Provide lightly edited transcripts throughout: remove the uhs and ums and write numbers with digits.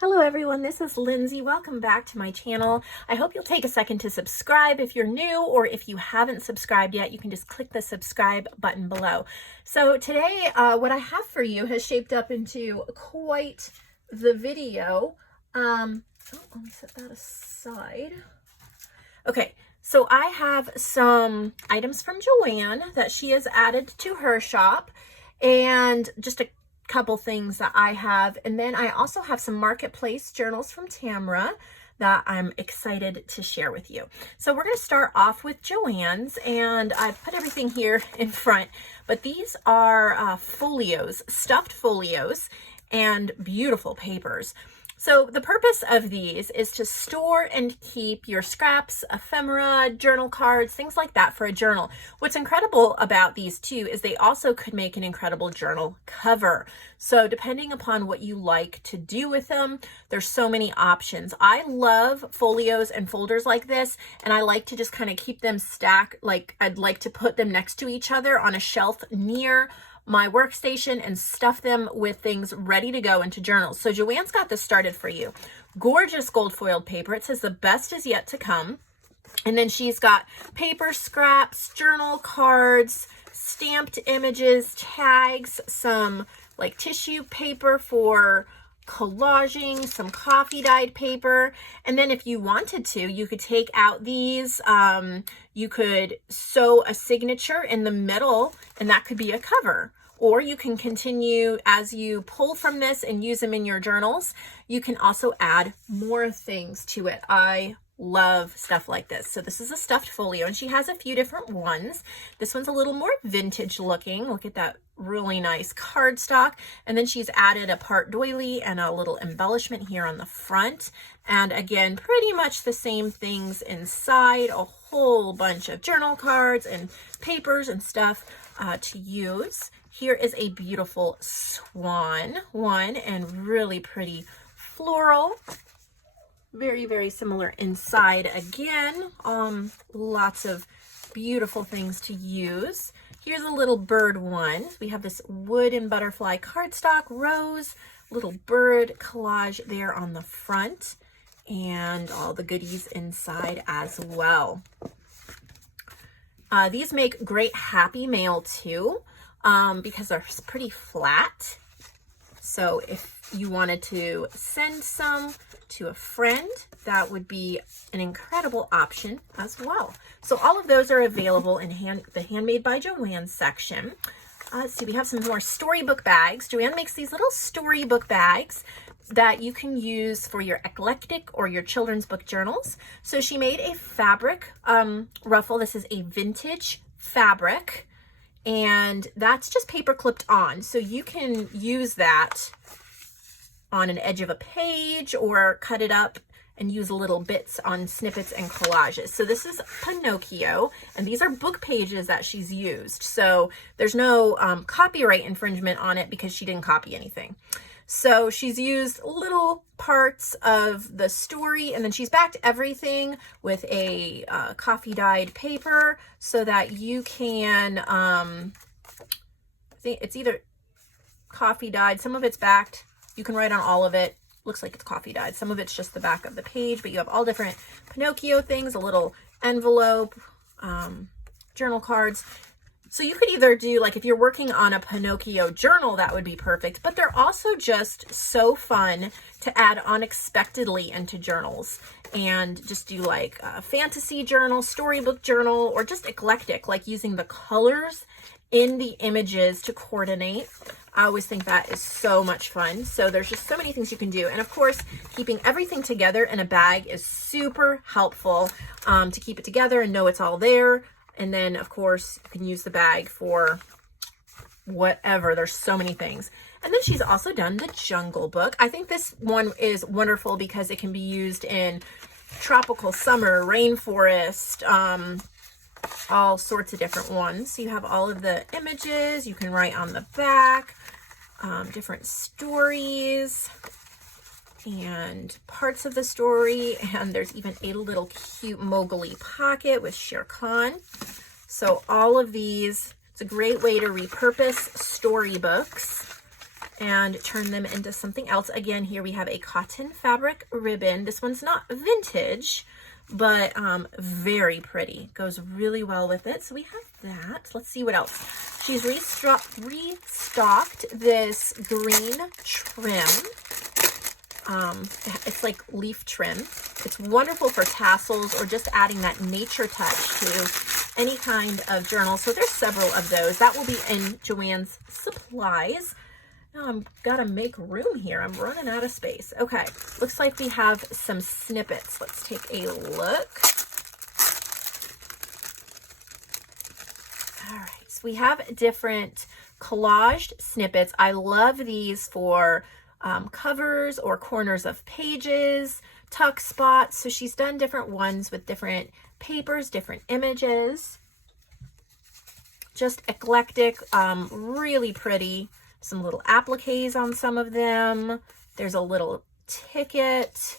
Hello everyone, this is Lindsay. Welcome back to my channel. I hope you'll take a second to subscribe if you're new, or if you haven't subscribed yet, you can just click the subscribe button below. So today, what I have for you has shaped up into quite the video. Let me set that aside. Okay, so I have some items from Joanne that she has added to her shop, and just a couple things that I have, and then I also have some marketplace journals from Tamra that I'm excited to share with you. So we're going to start off with Joanne's, and I've put everything here in front, but these are folios, stuffed folios, and beautiful papers. So the purpose of these is to store and keep your scraps, ephemera, journal cards, things like that for a journal. What's incredible about these too is they also could make an incredible journal cover. So depending upon what you like to do with them, there's so many options. I love folios and folders like this, and I like to just kind of keep them stacked. Like I'd like to put them next to each other on a shelf near my workstation and stuff them with things ready to go into journals. So Joanne's got this started for you. Gorgeous gold foiled paper. It says the best is yet to come. And then she's got paper scraps, journal cards, stamped images, tags, some like tissue paper for collaging, some coffee dyed paper. And then if you wanted to, you could take out these, you could sew a signature in the middle, and that could be a cover. Or you can continue as you pull from this and use them in your journals. You can also add more things to it. I love stuff like this. So this is a stuffed folio, and she has a few different ones. This one's a little more vintage looking. Look at that really nice cardstock. And then she's added a part doily and a little embellishment here on the front. And again, pretty much the same things inside, a whole bunch of journal cards and papers and stuff to use. Here is a beautiful swan one, and really pretty floral. Very, very similar inside again. Lots of beautiful things to use. Here's a little bird one. We have this wood and butterfly cardstock, rose, little bird collage there on the front, and all the goodies inside as well. These make great happy mail too, because they're pretty flat. So if you wanted to send some to a friend, that would be an incredible option as well. So all of those are available in the Handmade by Joanne section. Let's see, we have some more Storybook bags. Joanne makes these little Storybook bags that you can use for your eclectic or your children's book journals. So she made a fabric ruffle. This is a vintage fabric, and that's just paper clipped on. So you can use that on an edge of a page or cut it up and use little bits on snippets and collages. So this is Pinocchio, and these are book pages that she's used. So there's no copyright infringement on it because she didn't copy anything. So she's used little parts of the story, and then she's backed everything with a coffee dyed paper so that you can, I think it's either coffee dyed, some of it's backed. You can write on all of it. Looks like it's coffee dyed. Some of it's just the back of the page, but you have all different Pinocchio things, a little envelope, journal cards. So you could either do, like if you're working on a Pinocchio journal, that would be perfect, but they're also just so fun to add unexpectedly into journals, and just do like a fantasy journal, storybook journal, or just eclectic, like using the colors in the images to coordinate. I always think that is so much fun. So there's just so many things you can do. And of course, keeping everything together in a bag is super helpful to keep it together and know it's all there. And then of course, you can use the bag for whatever. There's so many things. And then she's also done the Jungle Book. I think this one is wonderful because it can be used in tropical summer, rainforest, all sorts of different ones. So you have all of the images. You can write on the back, different stories and parts of the story. And there's even a little cute Mowgli pocket with Shere Khan. So all of these, it's a great way to repurpose storybooks and turn them into something else. Again, here we have a cotton fabric ribbon. This one's not vintage, but very pretty. Goes really well with it. So we have that. Let's see what else. She's restocked this green trim. It's like leaf trim. It's wonderful for tassels or just adding that nature touch to any kind of journal. So there's several of those. That will be in Joanne's supplies. Now I've got to make room here. I'm running out of space. Okay, looks like we have some snippets. Let's take a look. All right, so we have different collaged snippets. I love these for covers or corners of pages, tuck spots. So she's done different ones with different papers, different images. Just eclectic, really pretty. Some little appliques on some of them. There's a little ticket.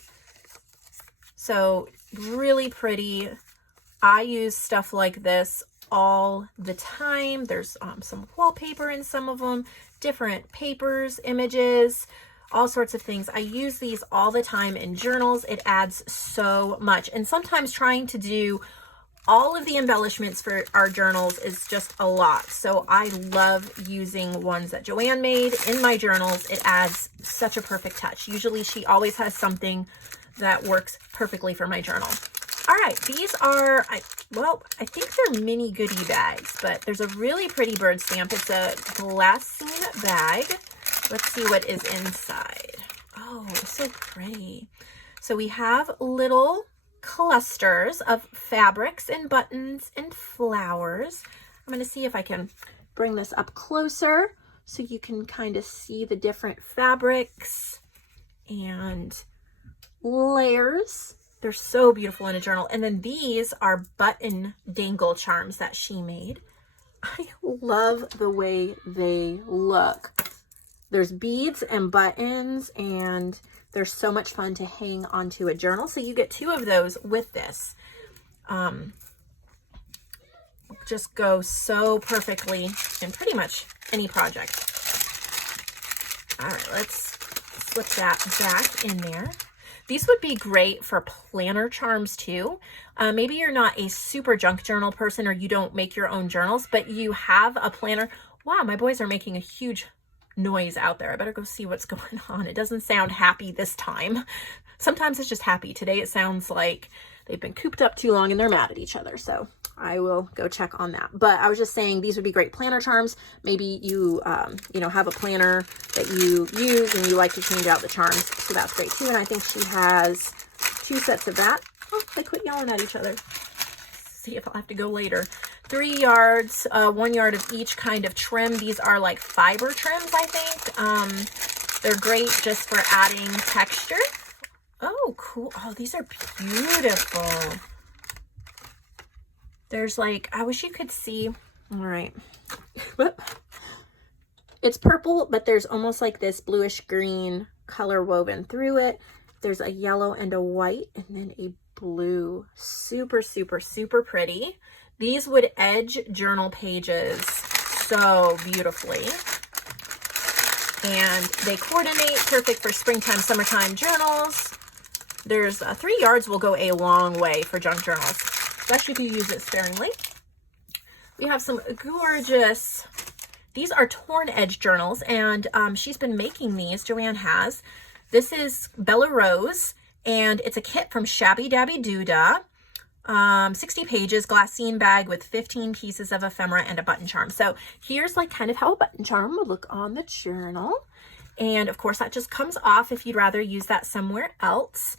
So really pretty. I use stuff like this all the time. There's some wallpaper in some of them, different papers, images, all sorts of things. I use these all the time in journals. It adds so much. And sometimes trying to do all of the embellishments for our journals is just a lot. So I love using ones that Joanne made in my journals. It adds such a perfect touch. Usually she always has something that works perfectly for my journal. All right, these are, I think they're mini goodie bags, but there's a really pretty bird stamp. It's a glassine bag. Let's see what is inside. Oh, so pretty. So we have little clusters of fabrics and buttons and flowers. I'm going to see if I can bring this up closer so you can kind of see the different fabrics and layers. They're so beautiful in a journal. And then these are button dangle charms that she made. I love the way they look. There's beads and buttons, and they're so much fun to hang onto a journal. So you get 2 of those with this. Just go so perfectly in pretty much any project. All right, let's slip that back in there. These would be great for planner charms too. Maybe you're not a super junk journal person or you don't make your own journals, but you have a planner. Wow, my boys are making a huge noise out there. I better go see what's going on. It doesn't sound happy this time. Sometimes it's just happy. Today it sounds like they've been cooped up too long and they're mad at each other. So I will go check on that. But I was just saying these would be great planner charms. Maybe you, have a planner that you use and you like to change out the charms. So that's great too. And I think she has 2 sets of that. Oh, they quit yelling at each other. See if I'll have to go later. 3 yards, 1 yard of each kind of trim. These are like fiber trims, I think. They're great just for adding texture. Oh, cool. Oh, these are beautiful. There's like, I wish you could see. All right. It's purple, but there's almost like this bluish green color woven through it. There's a yellow and a white and then a blue. Super, super, super pretty. These would edge journal pages so beautifully. And they coordinate, perfect for springtime, summertime journals. There's 3 yards will go a long way for junk journals, especially if you use it sparingly. We have some gorgeous, these are torn edge journals, and she's been making these, Joanne has. This is Bella Rose, and it's a kit from Shabby Dabby Doodah. 60 pages, glassine bag with 15 pieces of ephemera and a button charm. So here's like kind of how a button charm would look on the journal. And of course that just comes off if you'd rather use that somewhere else.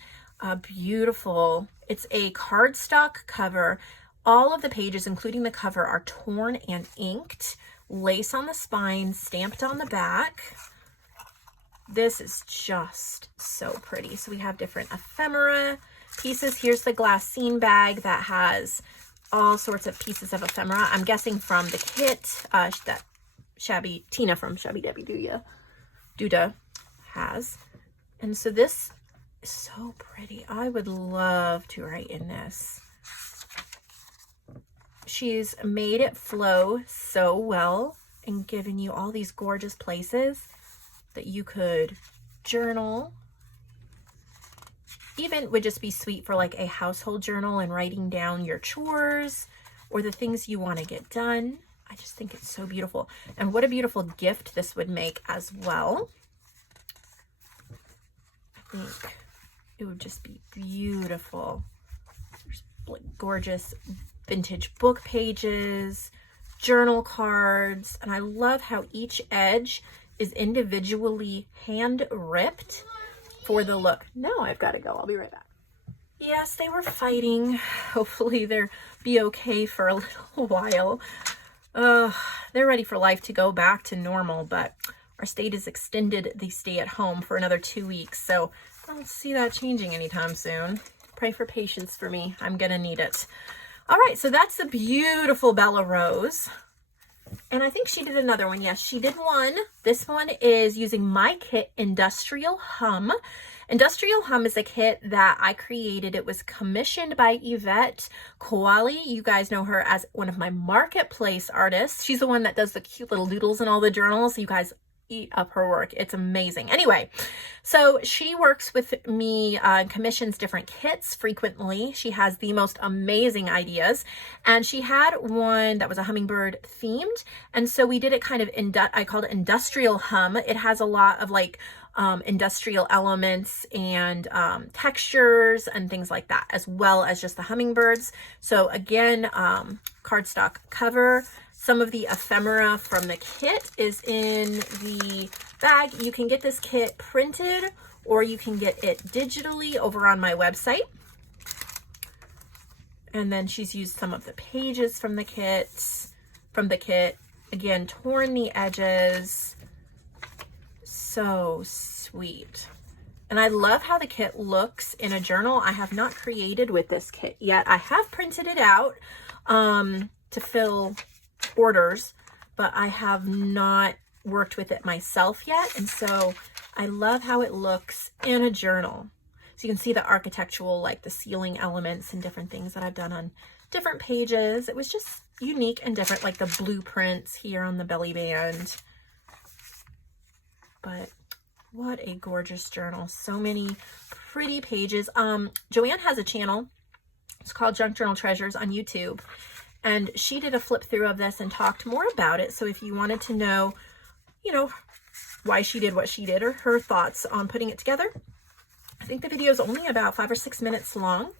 Beautiful. It's a cardstock cover. All of the pages, including the cover, are torn and inked. Lace on the spine, stamped on the back. This is just so pretty. So we have different ephemera pieces. Here's the glassine bag that has all sorts of pieces of ephemera. I'm guessing from the kit that Tina from Shabby Dabby Doodah has. And so this is so pretty. I would love to write in this. She's made it flow so well and given you all these gorgeous places. that you could journal. Even would just be sweet for like a household journal and writing down your chores or the things you want to get done. I just think it's so beautiful. And what a beautiful gift this would make as well. I think it would just be beautiful. There's like gorgeous vintage book pages, journal cards, and I love how each edge is individually hand ripped for the look. No, I've got to go. I'll be right back. Yes, they were fighting. Hopefully they'll be okay for a little while. They're ready for life to go back to normal, but our state has extended the stay at home for another 2 weeks, so I don't see that changing anytime soon. Pray for patience for me. I'm gonna need it. All right, so that's the beautiful Bella Rose. And I think she did another one. Yes, she did one. This one is using my kit, Industrial Hum. Industrial Hum is a kit that I created. It was commissioned by Yvette Koali. You guys know her as one of my marketplace artists. She's the one that does the cute little doodles in all the journals. You guys eat up her work. It's amazing. Anyway, so she works with me, commissions different kits frequently. She has the most amazing ideas, and she had one that was a hummingbird themed, and so we did it kind of I called it Industrial Hum. It has a lot of like industrial elements and textures and things like that, as well as just the hummingbirds. So again, cardstock cover. Some of the ephemera from the kit is in the bag. You can get this kit printed or you can get it digitally over on my website. And then she's used some of the pages from the kit. Again, torn the edges. So sweet. And I love how the kit looks in a journal. I have not created with this kit yet. I have printed it out to fill orders, but I have not worked with it myself yet. And so I love how it looks in a journal. So you can see the architectural, like the ceiling elements and different things that I've done on different pages. It was just unique and different, like the blueprints here on the belly band. But what a gorgeous journal. So many pretty pages. Joanne has a channel. It's called Junk Journal Treasures on YouTube. And she did a flip through of this and talked more about it. So if you wanted to know, you know, why she did what she did or her thoughts on putting it together, I think the video is only about 5 or 6 minutes long,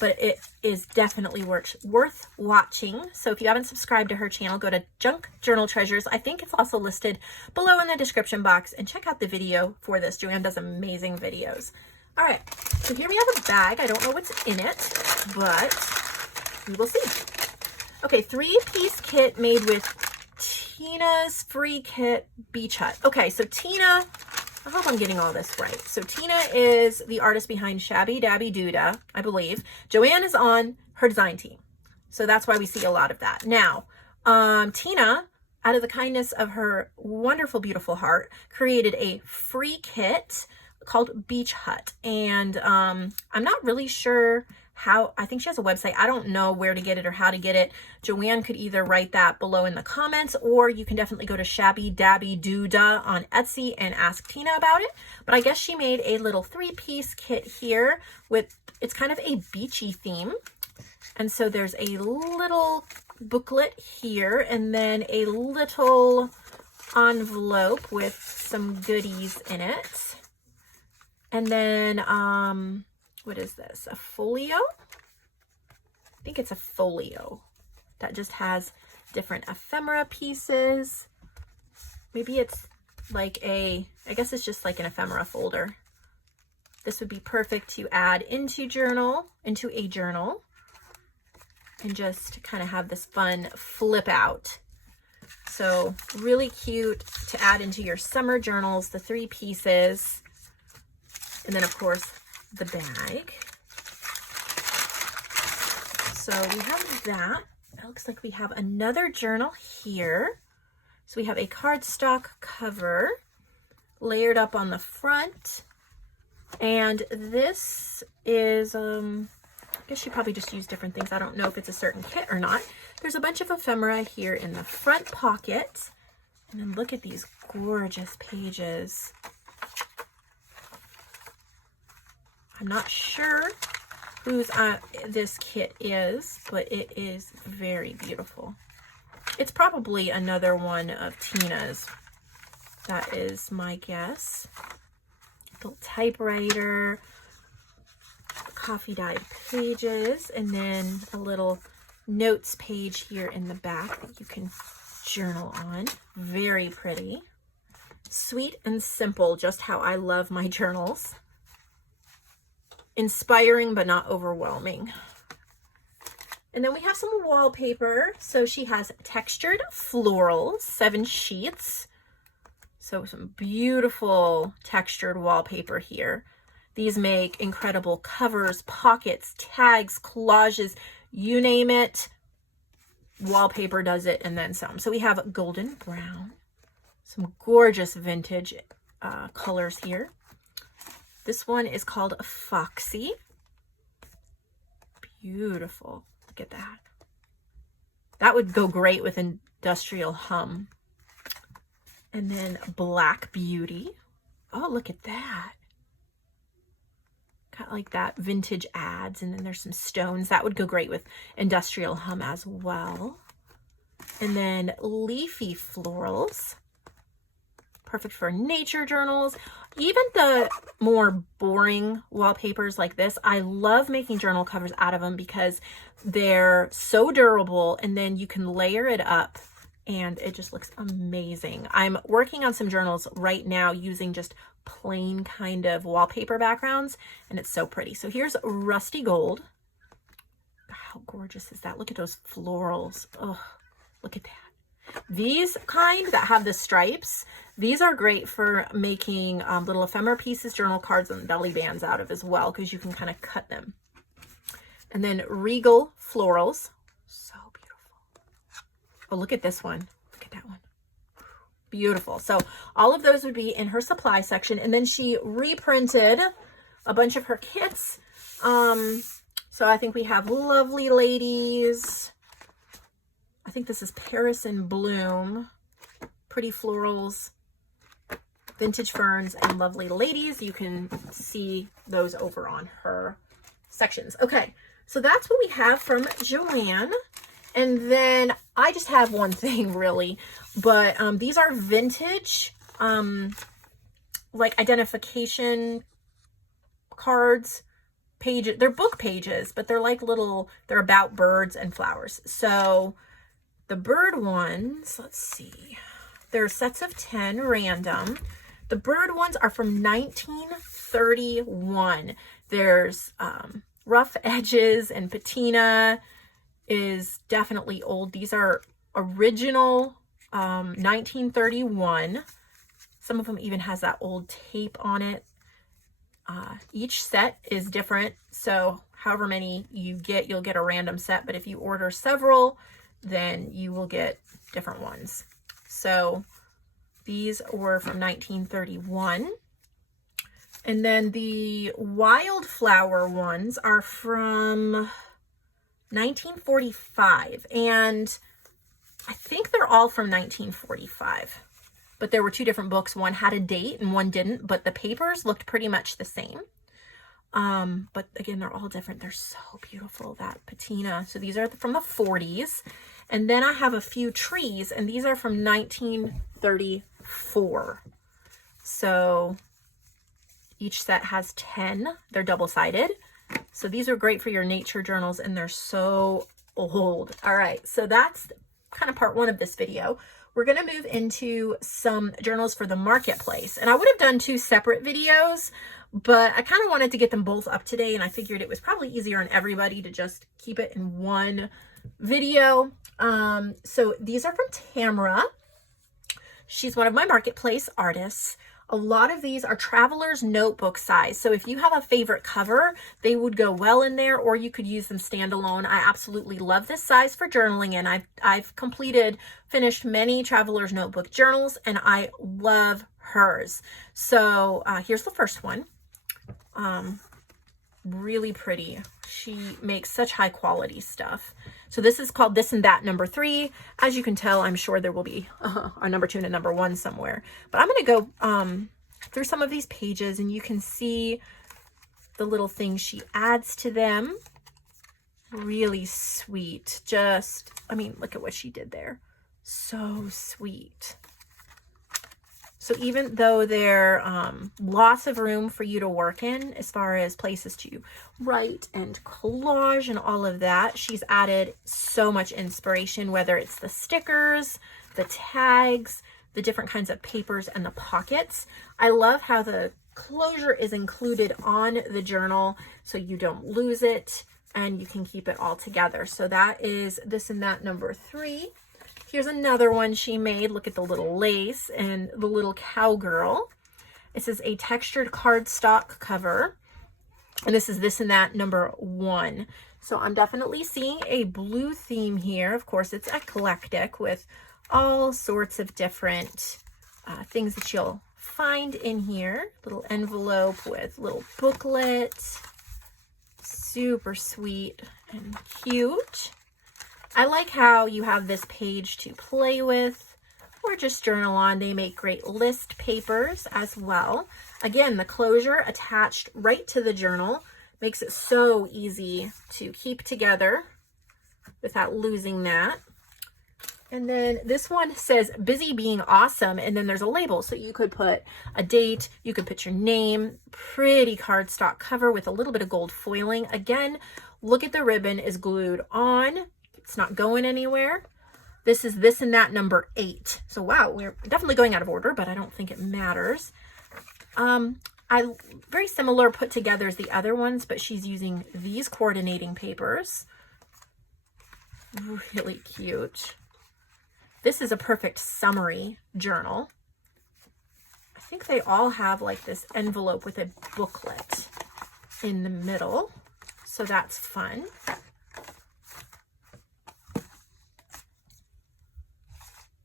but it is definitely worth watching. So if you haven't subscribed to her channel, go to Junk Journal Treasures. I think it's also listed below in the description box, and check out the video for this. Joanne does amazing videos. All right, so here we have a bag. I don't know what's in it, but we will see. Okay, 3-piece kit made with Tina's free kit Beach Hut. Okay, so Tina, I hope I'm getting all this right. So Tina is the artist behind Shabby Dabby Doodah, I believe. Joanne is on her design team. So that's why we see a lot of that. Now, Tina, out of the kindness of her wonderful, beautiful heart, created a free kit called Beach Hut. And I'm not really sure how. I think she has a website. I don't know where to get it or how to get it. Joanne could either write that below in the comments, or you can definitely go to Shabby Dabby Doodah on Etsy and ask Tina about it. But I guess she made a little 3-piece kit here with, it's kind of a beachy theme. And so there's a little booklet here and then a little envelope with some goodies in it. And then, what is this? A folio? I think it's a folio that just has different ephemera pieces. Maybe it's like I guess it's just like an ephemera folder. This would be perfect to add into a journal, and just kind of have this fun flip out. So really cute to add into your summer journals, the 3 pieces. And then of course the bag. So we have that. It looks like we have another journal here. So we have a cardstock cover layered up on the front. And this is, I guess she probably just used different things. I don't know if it's a certain kit or not. There's a bunch of ephemera here in the front pocket. And then look at these gorgeous pages. I'm not sure whose this kit is, but it is very beautiful. It's probably another one of Tina's. That is my guess. Little typewriter, coffee dyed pages, and then a little notes page here in the back that you can journal on. Very pretty. Sweet and simple, just how I love my journals. Inspiring but not overwhelming. And then we have some wallpaper. So she has textured florals, 7 sheets. So some beautiful textured wallpaper here. These make incredible covers, pockets, tags, collages, you name it. Wallpaper does it and then some. So we have golden brown, some gorgeous vintage colors here. This one is called Foxy. Beautiful. Look at that. That would go great with Industrial Hum. And then Black Beauty. Oh, look at that. Kind of like that vintage ads. And then there's some stones. That would go great with Industrial Hum as well. And then Leafy Florals. Perfect for nature journals. Even the more boring wallpapers like this, I love making journal covers out of them because they're so durable, and then you can layer it up and it just looks amazing. I'm working on some journals right now using just plain kind of wallpaper backgrounds, and it's so pretty. So here's Rusty Gold. How gorgeous is that? Look at those florals. Oh, look at that. These kind that have the stripes, these are great for making little ephemera pieces, journal cards, and belly bands out of as well, because you can kind of cut them. And then Regal Florals. So beautiful. Oh, look at this one. Look at that one. Beautiful. So all of those would be in her supply section. And then she reprinted a bunch of her kits. So I think we have Lovely Ladies. I think this is Paris in Bloom, Pretty Florals, Vintage Ferns, and Lovely Ladies. You can see those over on her sections. Okay, so that's what we have from Joanne. And then I just have one thing really, but these are vintage, like identification cards. Pages. They're book pages, but they're like little, they're about birds and flowers. So the bird ones, let's see, there are sets of 10 random. The bird ones are from 1931. There's rough edges, and patina is definitely old. These are original 1931. Some of them even has that old tape on it. Each set is different, so however many you get, you'll get a random set, but if you order several, then you will get different ones. So these were from 1931. And then the wildflower ones are from 1945. And I think they're all from 1945. But there were 2 different books. One had a date and one didn't, but the papers looked pretty much the same. But again, they're all different. They're so beautiful, that patina. So these are from the 40s. And then I have a few trees, and these are from 1934. So each set has 10. They're double-sided. So these are great for your nature journals, and they're so old. All right, so that's kind of part 1 of this video. We're going to move into some journals for the marketplace. And I would have done 2 separate videos, but I kind of wanted to get them both up today, and I figured it was probably easier on everybody to just keep it in one video. So these are from Tamara. She's one of my marketplace artists. A lot of these are traveler's notebook size. So if you have a favorite cover, they would go well in there, or you could use them standalone. I absolutely love this size for journaling, and I've finished many traveler's notebook journals, and I love hers. So here's the first one. Really pretty. She makes such high quality stuff. So this is called This and That number 3. As you can tell, I'm sure there will be a number 2 and a number 1 somewhere. But I'm going to go through some of these pages, and you can see the little things she adds to them. Really sweet. Just, I mean, look at what she did there. So sweet. So even though there lots of room for you to work in as far as places to write and collage and all of that, she's added so much inspiration, whether it's the stickers, the tags, the different kinds of papers, and the pockets. I love how the closure is included on the journal so you don't lose it and you can keep it all together. So that is This and That number 3. Here's another one she made. Look at the little lace and the little cowgirl. This is a textured cardstock cover. And this is This and That number 1. So I'm definitely seeing a blue theme here. Of course, it's eclectic with all sorts of different things that you'll find in here. Little envelope with little booklet. Super sweet and cute. I like how you have this page to play with or just journal on. They make great list papers as well. Again, the closure attached right to the journal makes it so easy to keep together without losing that. And then this one says Busy Being Awesome, and then there's a label. So you could put a date, you could put your name. Pretty cardstock cover with a little bit of gold foiling. Again, look at the ribbon is glued on. It's not going anywhere. This is This and That number 8. So wow, we're definitely going out of order, but I don't think it matters. Very similar put together as the other ones, but she's using these coordinating papers. Really cute. This is a perfect summary journal. I think they all have like this envelope with a booklet in the middle. So that's fun.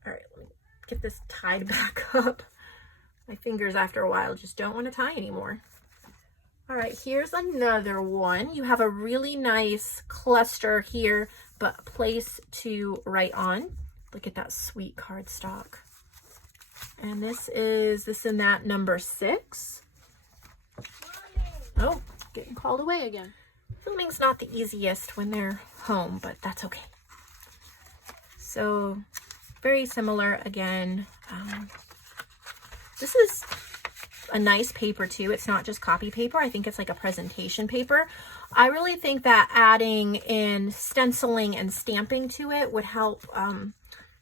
All right, let me get this tied back up. My fingers after a while just don't want to tie anymore. All right, here's another one. You have a really nice cluster here, but place to write on. Look at that sweet cardstock. And this is This and That number 6. Oh, getting called away again. Filming's not the easiest when they're home, but that's okay. So very similar again. This is a nice paper too. It's not just copy paper. I think it's like a presentation paper. I really think that adding in stenciling and stamping to it would help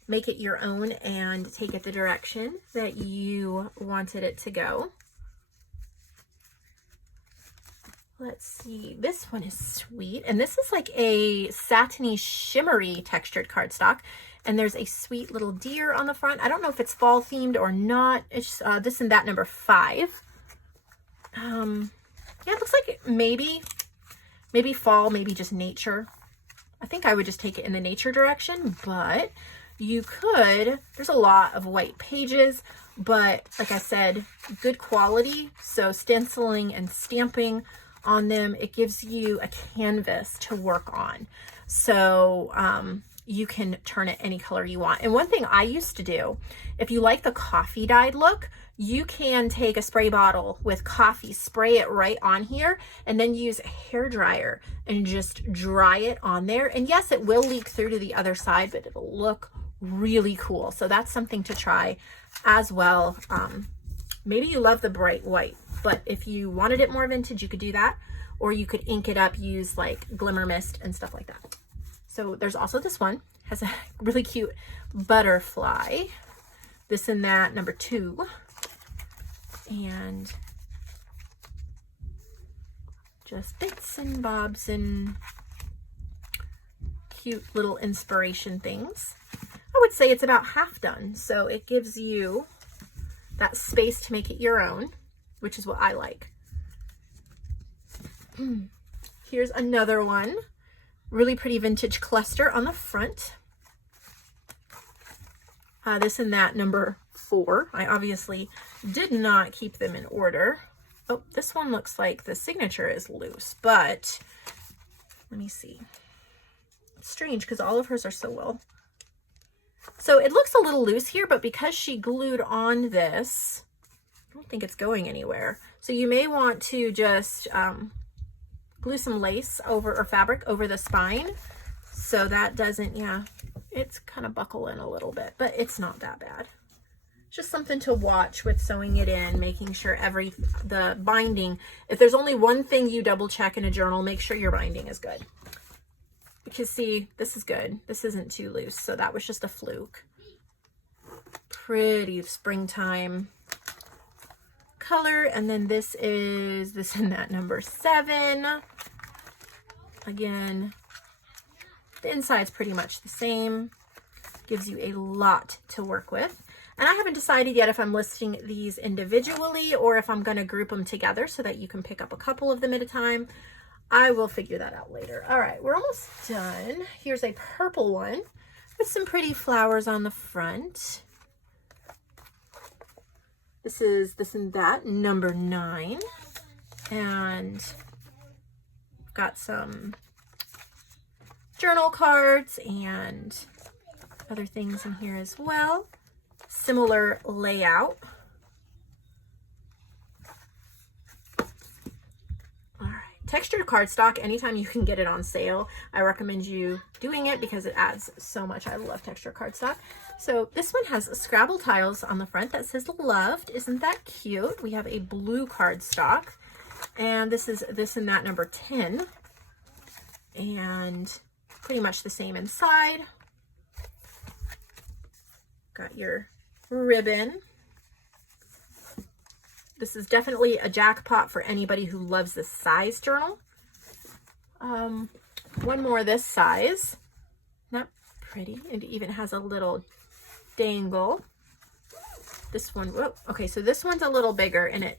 make it your own and take it the direction that you wanted it to go. Let's see, this one is sweet. And this is like a satiny, shimmery textured cardstock. And there's a sweet little deer on the front. I don't know if it's fall themed or not. It's This and That number 5. Yeah, it looks like maybe fall, maybe just nature. I think I would just take it in the nature direction, but you could, there's a lot of white pages, but like I said, good quality. So stenciling and stamping on them, it gives you a canvas to work on. So you can turn it any color you want. And one thing I used to do, if you like the coffee dyed look, you can take a spray bottle with coffee, spray it right on here, and then use a hair dryer and just dry it on there. And yes, it will leak through to the other side, but it'll look really cool. So that's something to try as well. Maybe you love the bright white, but if you wanted it more vintage, you could do that, or you could ink it up, use like glimmer mist and stuff like that. So there's also this one, has a really cute butterfly. This and That number 2. And just bits and bobs and cute little inspiration things. I would say it's about half done. So it gives you that space to make it your own, which is what I like. Here's another one. Really pretty vintage cluster on the front. This and That number 4. I obviously did not keep them in order. Oh, this one looks like the signature is loose, but let me see. It's strange because all of hers are so well. So it looks a little loose here, but because she glued on this, I don't think it's going anywhere. So you may want to just glue some lace over, or fabric over the spine, so that doesn't, yeah, it's kind of buckle in a little bit, but it's not that bad. Just something to watch with sewing it in, making sure the binding, if there's only one thing you double check in a journal, make sure your binding is good. Because see, this is good. This isn't too loose, so that was just a fluke. Pretty springtime color. And then this is this and that number 7. Again, the inside's pretty much the same. Gives you a lot to work with. And I haven't decided yet if I'm listing these individually or if I'm going to group them together so that you can pick up a couple of them at a time. I will figure that out later. All right, we're almost done. Here's a purple one with some pretty flowers on the front. This is this and that, number 9. And got some journal cards and other things in here as well. Similar layout. Textured cardstock, anytime you can get it on sale, I recommend you doing it because it adds so much. I love textured cardstock. So this one has Scrabble tiles on the front that says loved. Isn't that cute? We have a blue cardstock, and this is this and that number 10, and pretty much the same inside. Got your ribbon. This is definitely a jackpot for anybody who loves this size journal. One more this size. Not pretty. It even has a little dangle. This one, whoa, okay, so this one's a little bigger and it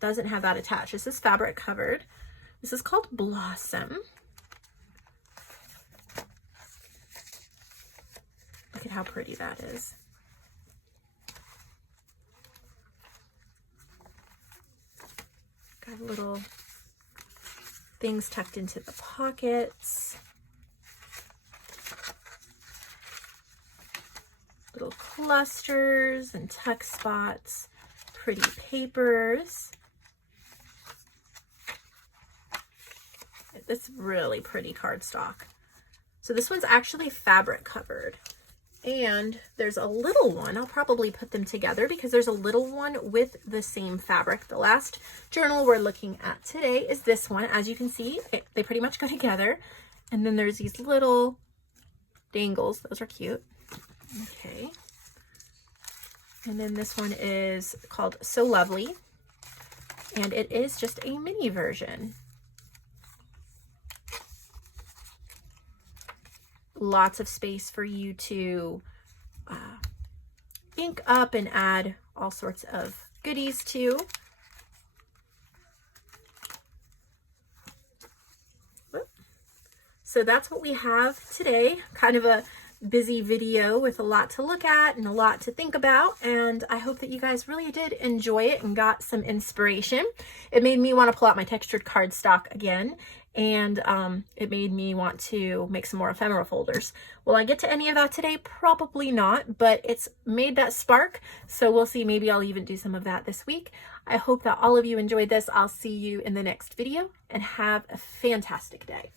doesn't have that attached. This is fabric covered. This is called Blossom. Look at how pretty that is. Got little things tucked into the pockets. Little clusters and tuck spots. Pretty papers. It's really pretty cardstock. So this one's actually fabric covered. And there's a little one. I'll probably put them together because there's a little one with the same fabric. The last journal we're looking at today is this one. As you can see, they pretty much go together. And then there's these little dangles. Those are cute. Okay. And then this one is called So Lovely. And it is just a mini version. Lots of space for you to ink up and add all sorts of goodies to. So that's what we have today. Kind of a busy video with a lot to look at and a lot to think about, and I hope that you guys really did enjoy it and got some inspiration. It made me want to pull out my textured cardstock again, and it made me want to make some more ephemera folders. Will I get to any of that today? Probably not, but it's made that spark, so we'll see. Maybe I'll even do some of that this week. I hope that all of you enjoyed this. I'll see you in the next video, and have a fantastic day.